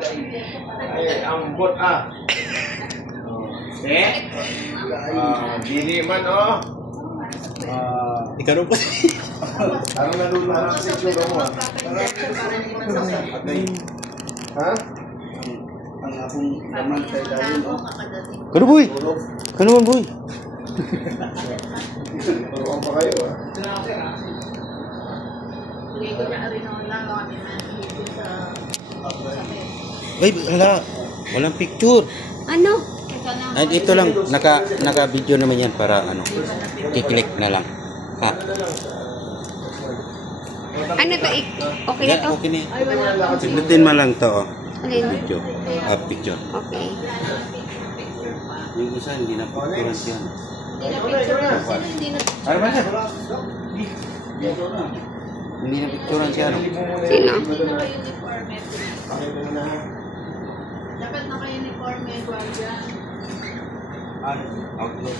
Ay, ambot Gini man Ikaw po. Parang nalulunod sa itsura mo Ha? Ang akong naman sa ilalim Kano boy? Kano man boy? Turuan pa kayo Ay, hala. Walang picture. Ano? Ay, ito lang. Naka-video naman yan para ano. Kiklik na lang. Ha? Ano to? Okay na to? Okay na. Pindutin mo lang to. Alin? Video. Picture. Okay. Yung isa, hindi na picture siya. Ano ba siya? Hindi na picture siya. Sino? Dapat naka-uniform eh, guardian. Outlook.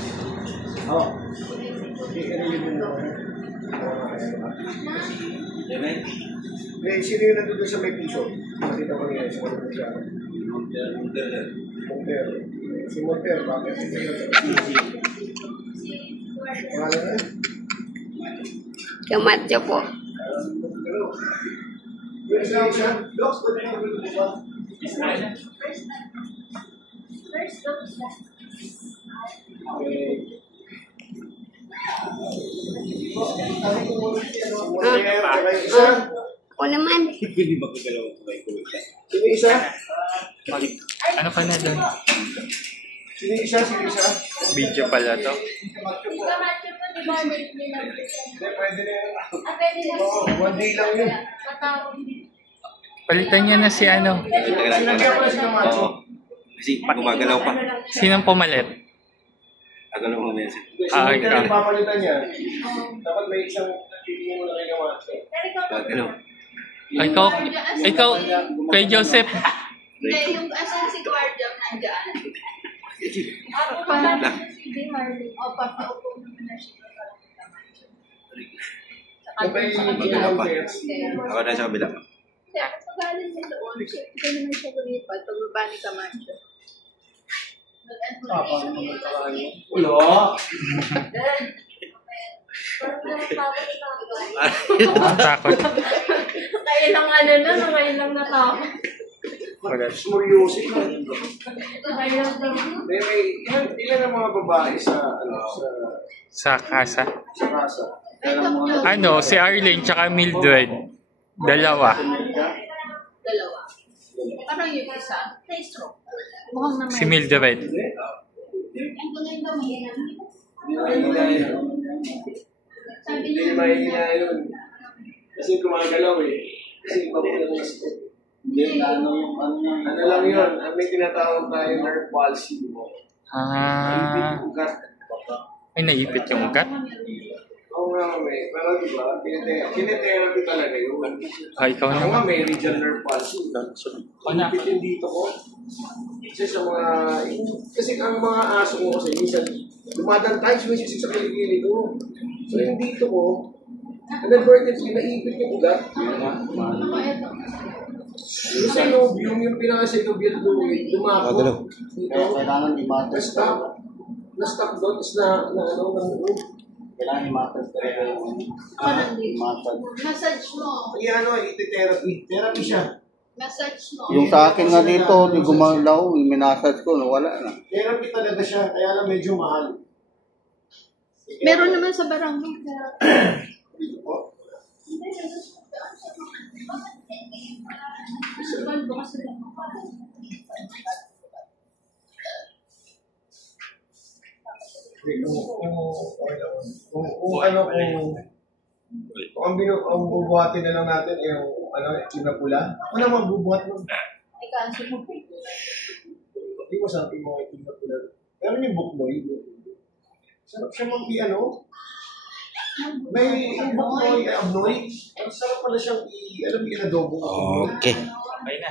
Sino yung nandun sa may puso? Makita ko niya sa mga siya. Monter. Si Monter, bakit? Pangalan na? Kamatyo po. Ako naman. Sino isa? Ano ka na doon? Sino isa? Video pala to. Hindi, pwede na yun. One day lang yun. Palitan niya na si ano. Sinagyan ko na si Camacho. Kasi gumagalaw pa. Sinong pumalit? Agalaw mo na yan. Hindi ikaw. na papalitan niya. Dapat may isang nagbibigay mo na kay Camacho. Gagalaw. Ikaw, kay Joseph. Hindi, yung asan si guardian nandiyan. Ako pa na si Marley. O, papaupo naman na siya. Kung may ginawang pets, Ako na sa kabila. Kaya sa galing niya doon, ito naman siya lumipad, pagbaba ni Camacho. Ulo! Ang takot. Kaya lang ano na, kaya lang natakot. Smuryosi. Kaya lang naman. Ilan ang mga babae sa Sa kasa. rasa? Ano, si Arlene tsaka Mildred. Dalawa. Dalawa. Parang yung isa, na-stroke. Mukhang naman. Si Mildred. Ang gagawin daw mo yan. Sabi Hindi niya, mahihina yun. Kasi gumagalaw Kasi iba po yung Hindi, ano lang yun. May tinatawag tayo nerve palsy mo. Ay, naipit yung ugat. Oo nga, may. Pero diba, kinetherapy talaga yun. Ikaw Ako nga, naman. may regional nerve palsy. Ipitin dito ko. Kasi sa mga, kasi ang mga aso ko kasi, minsan, dumadantay, sumisisik sa kiligili ko. So yung dito ko, inadvertently, naipit yung ugat. Yung synovium, yung pinaka-synovial fluid, dumakot. Dito, Kailangan i-matters na-stop. Na-stop doon, is na Kailangan i-matters talaga yung i-massage. massage mo. Kaya iti-therapy. Therapy siya. Massage mo. Yung sa akin nga dito, di gumalaw, minasage ko, wala na. Therapy talaga siya, kaya lang medyo mahal. Meron naman sa barangay. Dito po. Kung ang bubuhatin na lang natin yung kinapula, ako na magbubuhat mo. May kanso mo. Hindi mo sabi mo yung kinapula. Pero yung buknoy, sarap siya may buknoy, abnoy. Ang sarap pala siyang alam yung adobo. Okay. Okay na.